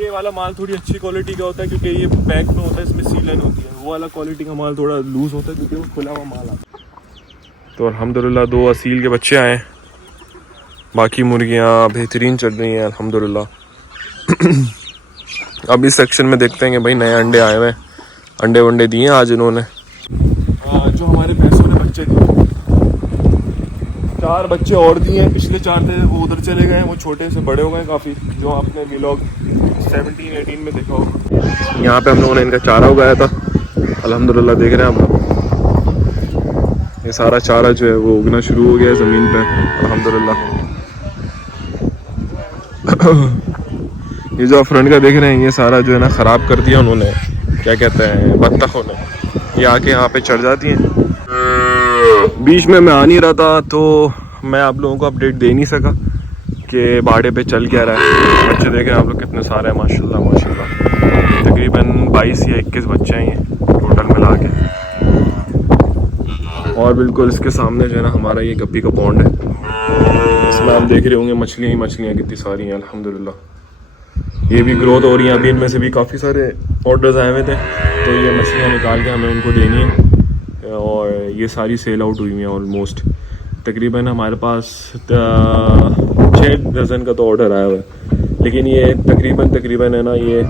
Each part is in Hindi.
ये वाला माल थोड़ी अच्छी क्वालिटी का होता है क्योंकि ये पैक में होता है, इसमें सीलन होती है। वो वाला क्वालिटी का माल थोड़ा लूज होता है क्योंकि वो खुला हुआ माल आता है। तो अल्हम्दुलिल्लाह 2 असील के बच्चे आए, बाकी मुर्गियाँ बेहतरीन चल रही हैं अल्हम्दुलिल्लाह। अब इस सेक्शन में देखते हैं कि भाई नए अंडे आए हुए हैं, अंडे वंडे दिए आज इन्होंने। जो हमारे भैंसों ने बच्चे दिए, 4 बच्चे और दिए हैं। पिछले 4 थे वो उधर चले गए हैं, वो छोटे से बड़े हो गए काफ़ी, जो आपने व्लॉग 17-18 में देखा होगा। यहाँ पे हम लोगों ने इनका चारा उगाया था अल्हम्दुलिल्लाह, देख रहे हैं आप लोग। ये सारा चारा जो है वो उगना शुरू हो गया है ज़मीन पे अल्हम्दुलिल्लाह। ये जो फ्रंट का देख रहे हैं, ये सारा जो है ना ख़राब कर दिया उन्होंने, क्या कहते हैं, बत्तखों ने। ये आके यहाँ पे चढ़ जाती हैं। बीच में मैं आ नहीं रहा था तो मैं आप लोगों को अपडेट दे नहीं सका कि बाड़े पे चल क्या रहा है। बच्चे देखें आप लोग कितने सारे हैं माशाल्लाह माशाल्लाह। तकरीबन 22 या 21 बच्चे हैं ये टोटल मिला के। और बिल्कुल इसके सामने जो है ना हमारा ये गप्पी का पॉन्ड है, इसमें आप देख रहे होंगे मछलियाँ ही मछलियाँ कितनी सारी हैं अल्हम्दुलिल्लाह। ये भी ग्रोथ हो रही है, अभी इनमें से भी काफ़ी सारे ऑर्डर्स आए हुए थे, तो ये मछलियाँ निकाल के हमें उनको देनी है। और ये सारी सेल आउट हुई हैं ऑलमोस्ट। तकरीबन हमारे पास 6 डज़न का तो ऑर्डर आया हुआ है, लेकिन ये तकरीबन है ना, ये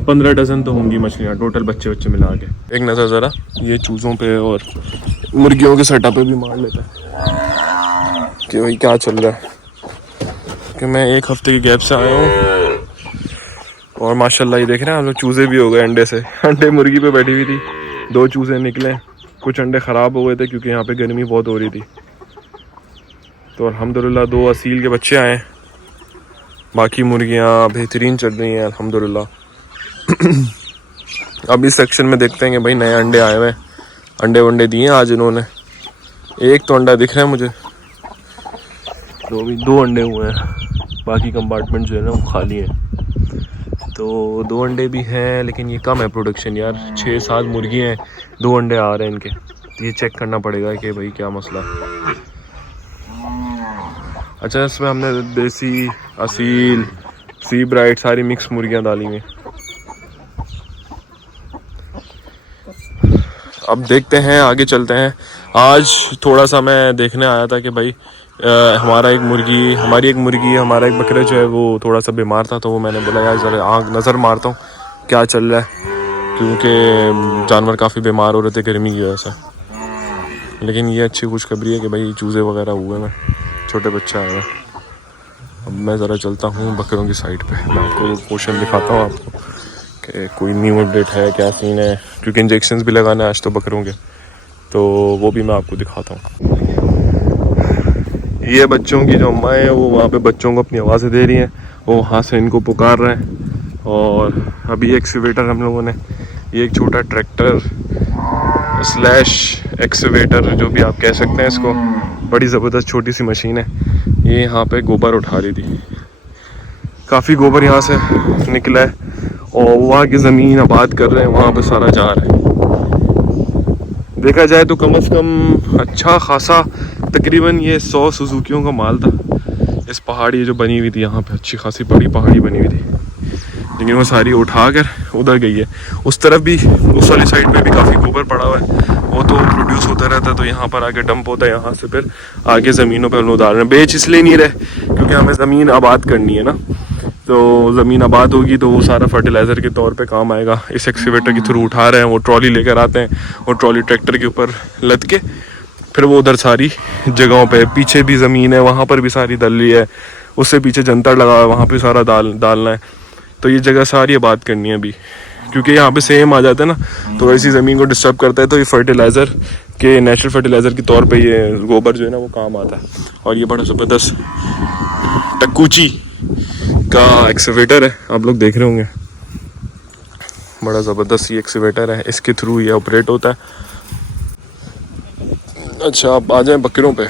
15 डज़न तो होंगी मछलियाँ टोटल बच्चे मिला के। एक नज़र ज़रा ये चूज़ों पे और मुर्गियों के सेटअप पे भी मार लेता है कि भाई क्या चल रहा है। कि मैं 1 हफ्ते के गैप से आया हूँ और माशाल्लाह ये देख रहे हैं हम लोग, चूज़े भी हो गए अंडे से। अंडे मुर्गी पे बैठी हुई थी, 2 चूज़े निकले, कुछ अंडे ख़राब हो गए थे क्योंकि यहाँ पे गर्मी बहुत हो रही थी। तो अल्हम्दुलिल्लाह 2 असील के बच्चे आए, बाकी मुर्गियाँ बेहतरीन चल रही हैं अल्हम्दुलिल्लाह। अब इस सेक्शन में देखते हैं कि भाई नए अंडे आए हुए हैं, अंडे वंडे दिए आज इन्होंने। एक तो अंडा दिख रहा है मुझे, 2 अंडे हुए हैं, बाकी कंपार्टमेंट जो है ना वो खाली है। तो 2 अंडे भी हैं, लेकिन ये कम है प्रोडक्शन यार। 6-7 मुर्गी हैं, 2 अंडे आ रहे हैं इनके। ये चेक करना पड़ेगा कि भाई क्या मसला। अच्छा, इसमें हमने देसी, असील, सी ब्राइट सारी मिक्स मुर्गियाँ डाली हुई। अब देखते हैं, आगे चलते हैं। आज थोड़ा सा मैं देखने आया था कि भाई हमारी एक मुर्गी हमारा एक बकरा जो है वो थोड़ा सा बीमार था, तो वो मैंने बोला यार ज़रा आँख नज़र मारता हूँ क्या चल रहा है, क्योंकि जानवर काफ़ी बीमार हो रहे थे गर्मी की वजह से। लेकिन ये अच्छी खुशखबरी है कि भाई चूज़े वगैरह हुए हैं, छोटे बच्चे आए हैं। अब मैं ज़रा चलता हूँ बकरों की साइड पे, मैं आपको पोर्शन दिखाता हूँ आपको कि कोई न्यू अपडेट है, क्या सीन है, क्योंकि इंजेक्शंस भी लगाना है आज तो बकरों के, तो वो भी मैं आपको दिखाता हूँ। ये बच्चों की जो अम्मा है वो वहाँ पे बच्चों को अपनी आवाज़ें दे रही हैं, वो वहाँ से इनको पुकार रहे हैं। और अभी एक्सीवेटर हम लोगों ने, ये एक छोटा ट्रैक्टर / एक्सीवेटर जो भी आप कह सकते हैं इसको, बड़ी ज़बरदस्त छोटी सी मशीन है। ये यहाँ पे गोबर उठा रही थी, काफ़ी गोबर यहाँ से निकला है और वहाँ की ज़मीन आबाद कर रहे हैं, वहाँ पे सारा जा रहा है। देखा जाए तो कम से कम अच्छा खासा तकरीबन ये 100 सुजुकियों का माल था। इस पहाड़ी जो बनी हुई थी यहाँ पे, अच्छी खासी बड़ी पहाड़ी बनी हुई थी, लेकिन वो सारी उठा कर उधर गई है। उस तरफ भी, उस वाली साइड पे भी काफ़ी गोबर पड़ा हुआ है, वो तो प्रोड्यूस होता रहता है, तो यहाँ पर आके डंप होता है, यहाँ से फिर आगे ज़मीनों पर हम लोग डाल रहे हैं। बेच इसलिए नहीं रहे क्योंकि हमें ज़मीन आबाद करनी है ना, तो ज़मीन आबाद होगी तो वो सारा फर्टिलाइज़र के तौर पे काम आएगा। इस एक्सीवेटर के थ्रू उठा रहे हैं, वो ट्रॉली लेकर आते हैं और ट्रॉली ट्रैक्टर के ऊपर लद के फिर वो उधर सारी जगहों पे, पीछे भी ज़मीन है वहाँ पर भी सारी दल रही है, उससे पीछे जंतर लगा है वहाँ पे सारा डालना है। तो ये जगह सारी आबाद करनी है अभी, क्योंकि यहाँ पे सेम आ जाता है ना, तो ऐसी ज़मीन को डिस्टर्ब करता है। तो ये फर्टिलाइज़र के, नेचुरल फर्टिलाइज़र के तौर पे ये गोबर जो है ना वो काम आता है। और ये बड़ा ज़बरदस्त टक्कूची का एक्सीवेटर है, आप लोग देख रहे होंगे, बड़ा ज़बरदस्त ये एक्सीवेटर है, इसके थ्रू ये ऑपरेट होता है। अच्छा, आप आ जाएँ बकरों पे।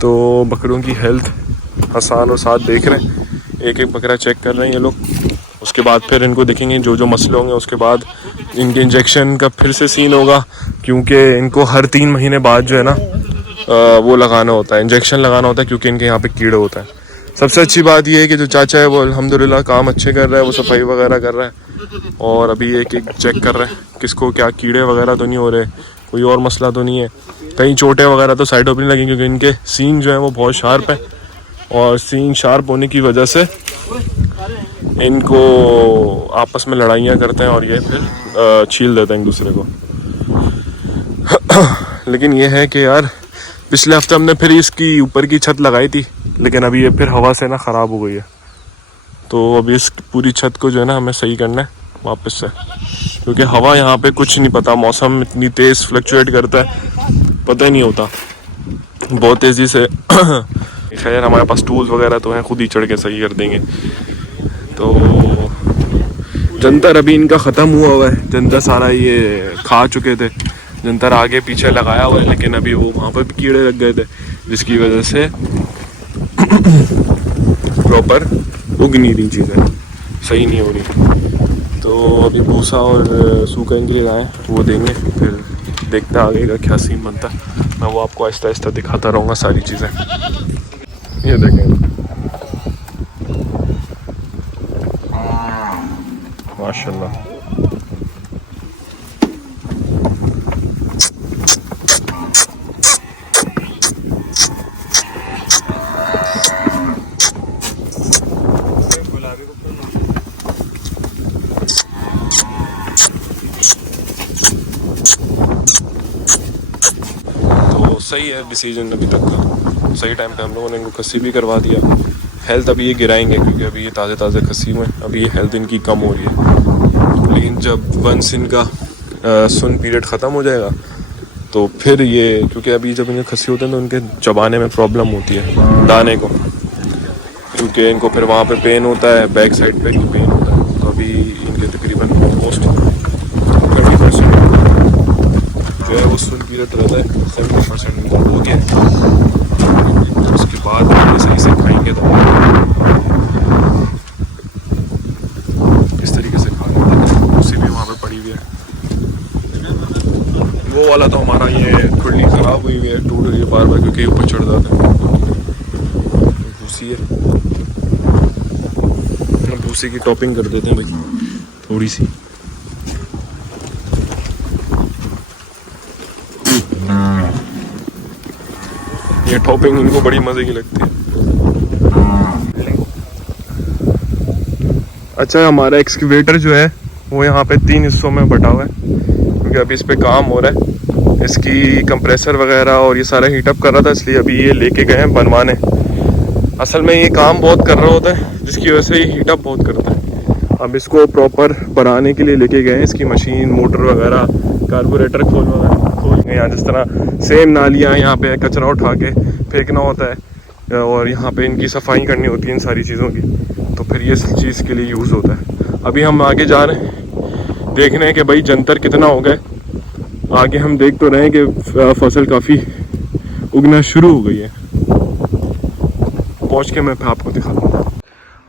तो बकरों की हेल्थ हसन और साथ देख रहे हैं, एक एक बकरा चेक कर रहे हैं ये लोग। उसके बाद फिर इनको देखेंगे जो जो मसले होंगे, उसके बाद इनके इंजेक्शन का फिर से सीन होगा, क्योंकि इनको हर 3 महीने बाद जो है ना वो लगाना होता है, इंजेक्शन लगाना होता है, क्योंकि इनके यहाँ पे कीड़े होता है। सबसे अच्छी बात ये है कि जो चाचा है वो अल्हम्दुलिल्लाह काम अच्छे कर रहा है, वो सफाई वगैरह कर रहा है और अभी एक एक चेक कर रहा है किसको क्या कीड़े वगैरह तो नहीं हो रहे, कोई और मसला तो नहीं है, कहीं चोटें वगैरह तो साइडों पर नहीं लगी, क्योंकि इनके सींग जो है वो बहुत शार्प है और सींग शार्प होने की वजह से इनको आपस में लड़ाइयाँ करते हैं और ये फिर छील देते हैं एक दूसरे को। लेकिन ये है कि यार पिछले हफ्ते हमने फिर इसकी ऊपर की छत लगाई थी, लेकिन अभी ये फिर हवा से ना ख़राब हो गई है, तो अभी इस पूरी छत को जो है ना हमें सही करना है वापस से, क्योंकि हवा यहाँ पे कुछ नहीं पता, मौसम इतनी तेज़ फ्लक्चुएट करता है, पता ही नहीं होता बहुत तेज़ी से। खैर हमारे पास टूल्स वगैरह तो हैं, खुद ही चढ़ के सही कर देंगे। तो जंतर अभी इनका ख़त्म हुआ है, जंतर सारा ये खा चुके थे, जंतर आगे पीछे लगाया हुआ है, लेकिन अभी वो वहाँ पर भी कीड़े लग गए थे जिसकी वजह से प्रॉपर उग नहीं रही चीज़ें, सही नहीं हो रही। तो अभी भूसा और सूखा इंजरी आए वो देंगे, फिर देखते हैं आगे का क्या सीन बनता है। मैं वो आपको आहिस्ता आहिस्ता दिखाता रहूँगा सारी चीज़ें। ये देखें माशाल्लाह, सही है डिसीजन अभी तक का, सही टाइम पे हम लोगों ने इनको खस्सी भी करवा दिया। हेल्थ अभी ये गिराएंगे क्योंकि अभी ये ताज़े ताज़े खस्सी हुए हैं, अभी ये हेल्थ इनकी कम हो रही है, लेकिन जब वंस इनका सुन पीरियड ख़त्म हो जाएगा तो फिर ये, क्योंकि अभी जब इनके खस्सी होते हैं तो उनके चबाने में प्रॉब्लम होती है दाने को, क्योंकि इनको फिर वहाँ पे पेन होता है, बैक साइड पे भी पेन होता है। तो अभी इनके तकरीबन ऑलमोस्ट 30% जो है वो सुन पीरियड रहता है, 70% इनका हो गया है। उसके बाद ये सही से खाएंगे तो इस तरीके से खा लेंगे। उसी भी वहाँ पे पड़ी हुई है, वो वाला तो हमारा ये खुली ख़राब हुई है, टूट रही है बार बार क्योंकि ऊपर चढ़ जाता है। भूसी है, भूसी की टॉपिंग कर देते हैं भाई थोड़ी सी। ये टॉपिंग इनको बड़ी मज़े की लगती है। अच्छा, हमारा एक्सकेवेटर जो है वो यहाँ पे 3 हिस्सों में बटा हुआ है, क्योंकि अभी इस पे काम हो रहा है, इसकी कंप्रेसर वगैरह और ये सारा हीटअप कर रहा था, इसलिए अभी ये लेके गए हैं बनवाने। असल में ये काम बहुत कर रहा होता है जिसकी वजह से ये हीटअप बहुत करता है। अब इसको प्रॉपर बनाने के लिए लेके गए हैं, इसकी मशीन, मोटर वगैरह, कार्बोरेटर खोल गए यहाँ, जिस तरह सेम नालियाँ यहाँ पे कचरा उठा के फेंकना होता है और यहाँ पे इनकी सफाई करनी होती है इन सारी चीज़ों की, तो फिर ये चीज़ के लिए यूज़ होता है। अभी हम आगे जा रहे हैं, देख रहे हैं कि भाई जंतर कितना हो गए, आगे हम देख तो रहे हैं कि फसल काफ़ी उगना शुरू हो गई है। पहुँच के मैं आपको दिखा दूँगा।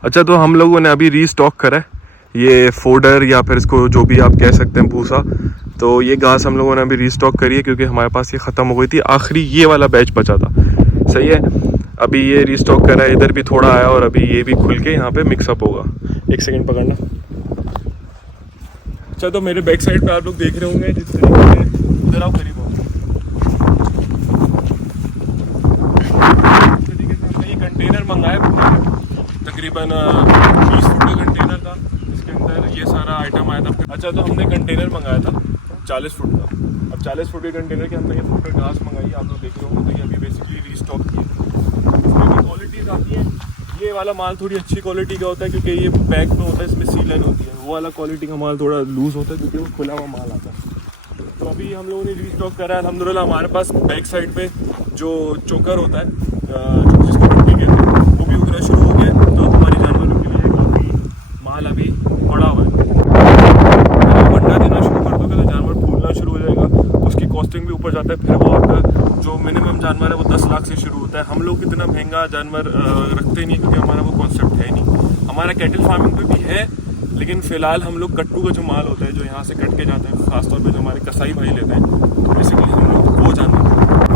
अच्छा, तो हम लोगों ने अभी रीस्टॉक करा है ये फोडर या फिर इसको जो भी आप कह सकते हैं भूसा, तो ये घास हम लोगों ने अभी रीस्टॉक करी है क्योंकि हमारे पास ये ख़त्म हो गई थी, आखिरी ये वाला बैच बचा था। सही है, अभी ये रीस्टॉक करा है, इधर भी थोड़ा आया और अभी ये भी खुल के यहाँ पे मिक्सअप होगा। एक सेकंड पकड़ना। अच्छा, तो मेरे बैक साइड पे आप लोग देख रहे होंगे जिस तरीके से, इधर आओ करीब आओ, इस तरीके से हमने ये कंटेनर मंगाया, तकरीबन 20 फुट का कंटेनर था, इसके अंदर ये सारा आइटम आया था। अच्छा, तो हमने कंटेनर मंगाया था 40 फुट का, अब 40 फुट के कंटेनर के अंदर ये फुट का घास मंगाई, आप लोग देख रहे होंगे। तो ये अभी बेसिकली रीस्टॉक की है, क्वालिटीज़ आती है। ये वाला माल थोड़ी अच्छी क्वालिटी का होता है क्योंकि ये पैक में होता है, इसमें सीलन होती है। वो वाला क्वालिटी का माल थोड़ा लूज़ होता है क्योंकि वो खुला हुआ माल आता है। तो अभी हम लोगों ने रीस्टॉक करा है अल्हम्दुलिल्लाह। हमारे पास बैक साइड पे जो चोकर होता है, जिसको टुट्टी कहते हैं, वो भी उगना शुरू हो गया। तो हमारे जानवरों के लिए काफ़ी माल अभी पड़ा हुआ है। अंडा देना शुरू कर दोगे तो जानवर फूलना शुरू हो जाएगा, उसकी कॉस्टिंग भी ऊपर जाता है। फिर वो आपका जो मिनिमम जानवर है वो 10 लाख से शुरू होता है। हम लोग इतना महंगा जानवर रखते नहीं क्योंकि हमारा वो कॉन्सेप्ट है नहीं। हमारा कैटल फार्मिंग पे भी है, लेकिन फ़िलहाल हम लोग कट्टू का जो माल होता है, जो यहाँ से कट के जाता है, ख़ासतौर पे जो हमारे कसाई भाई लेते हैं, तो बेसिकली हम लोग वो जानवर।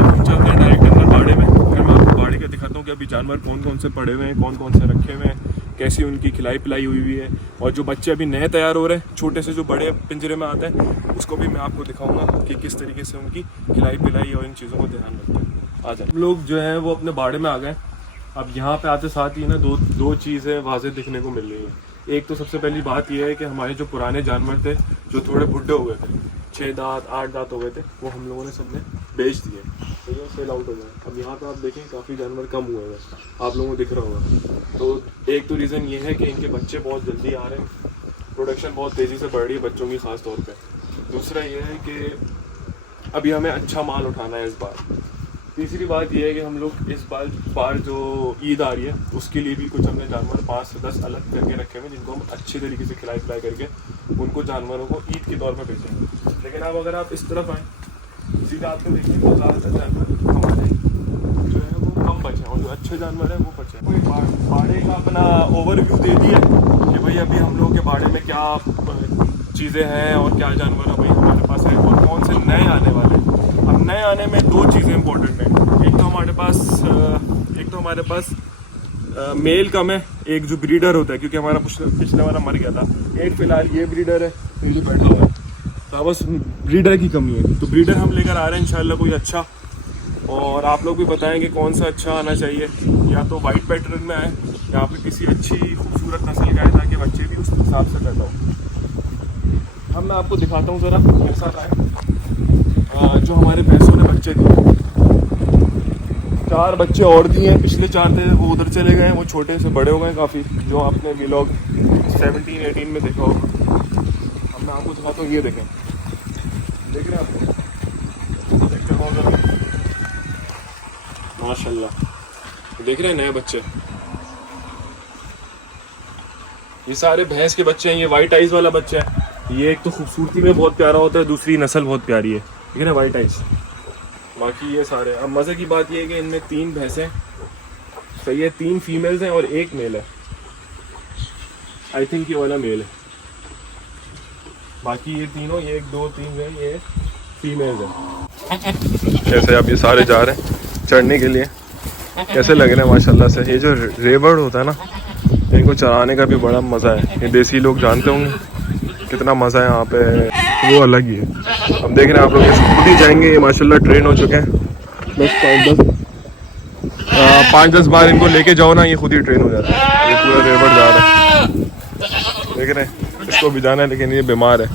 हम चलते हैं डायरेक्ट अंदर बाड़े में, फिर मैं आपको बाड़े का दिखाता हूँ हूँ कि अभी जानवर कौन कौन से पड़े हुए हैं, कौन कौन से रखे हुए हैं, कैसी उनकी खिलाई पिलाई हुई है। और जो बच्चे अभी नए तैयार हो रहे हैं, छोटे से जो बड़े पिंजरे में आते हैं, उसको भी मैं आपको दिखाऊंगा कि किस तरीके से उनकी खिलाई पिलाई और इन चीज़ों को ध्यान रखते हैं। आ जाए। हम लोग जो है वो अपने बाड़े में आ गए। अब यहाँ पे आते साथ ही ना दो चीज़ें वाज़े दिखने को मिल रही हैं। एक तो सबसे पहली बात यह है कि हमारे जो पुराने जानवर थे, जो थोड़े बुढ़े हुए थे, 6 दांत 8 दांत हो गए थे, वो हम लोगों ने सबने बेच दिए, तो ये सेल आउट हो गए। अब यहाँ पे आप देखें काफ़ी जानवर कम हुए हैं, आप लोगों को दिख रहा होगा। तो एक तो रीज़न ये है कि इनके बच्चे बहुत जल्दी आ रहे हैं, प्रोडक्शन बहुत तेज़ी से बढ़ रही है बच्चों की ख़ास तौर पे। दूसरा ये है कि अभी हमें अच्छा माल उठाना है इस बार। तीसरी बात यह है कि हम लोग इस बार जो ईद आ रही है, उसके लिए भी कुछ हमने जानवर 5 से 10 अलग करके रखे हुए, जिनको हम अच्छे तरीके से खिलाई पिलाई करके उनको जानवरों को ईद के तौर पर बेचेंगे। लेकिन अब अगर आप इस तरफ आएँ, सीधा आपको देखिए तो ज़्यादातर जानवर हमारे जो है वो कम बचे हैं, और जो अच्छे जानवर हैं वो बचे हैं। कोई बाड़े का अपना ओवरव्यू दे दिया कि भाई अभी हम लोगों के बाड़े में क्या चीज़ें हैं और क्या जानवर भाई हमारे पास है और कौन से नए आने वाले हैं। अब नए आने में 2 चीज़ें इंपॉर्टेंट हैं। एक तो हमारे पास मेल कम है, एक जो ब्रीडर होता है, क्योंकि हमारा पिछले वाला मर गया था। एक फ़िलहाल ये ब्रीडर है जो बैठा हुआ है, तो बस ब्रीडर की कमी है। तो ब्रीडर हम लेकर आ रहे हैं इंशाल्लाह कोई अच्छा, और आप लोग भी बताएंगे कौन सा अच्छा आना चाहिए। या तो वाइट पैटर्न में आए या फिर किसी अच्छी खूबसूरत नस्ल का है, ताकि बच्चे भी उस हिसाब से पैदा हो। अब मैं आपको दिखाता हूँ ज़रा मेरे साथ आए। जो हमारे भैंसों ने बच्चे दिए, 4 बच्चे और दिए हैं। पिछले 4 थे वो उधर चले गए हैं, वो छोटे से बड़े हो गए काफ़ी, जो आपने व्लॉग 17-18 में देखा होगा। अब मैं आपको दिखाता हूँ, ये देखें, देख रहे हैं आपको, देखते हो माशाल्लाह, देख रहे हैं नए बच्चे। ये सारे भैंस के बच्चे हैं। ये वाइट आइज वाला बच्चा है, ये एक तो खूबसूरती में बहुत प्यारा होता है, दूसरी नस्ल बहुत प्यारी है, ठीक है ना, वाइट आइज। बाकी ये सारे, अब मज़े की बात ये है कि इनमें 3 भैंसें सही है, 3 फीमेल्स हैं और 1 मेल है। आई थिंक ये वाला मेल है, बाकी ये तीनों, ये 1 2 3 है, ये फीमेल्स हैं। जैसे अब ये सारे जा रहे हैं चढ़ने के लिए, कैसे लग रहे हैं माशाल्लाह से। ये जो रेबर्ड होता है ना, इनको चराने का भी बड़ा मज़ा है। ये देसी लोग जानते होंगे कितना मज़ा है यहाँ पे, वो अलग ही है। अब देख रहे हैं आप लोग, खुद ही जाएंगे, माशाल्लाह ट्रेन हो चुके हैं। 5-10 बार इनको लेके जाओ ना, ये खुद ही ट्रेन हो जाता है। ये पूरा रेबर्ड जा रहा है, देख रहे हैं, इसको भी जाना है लेकिन ये बीमार है।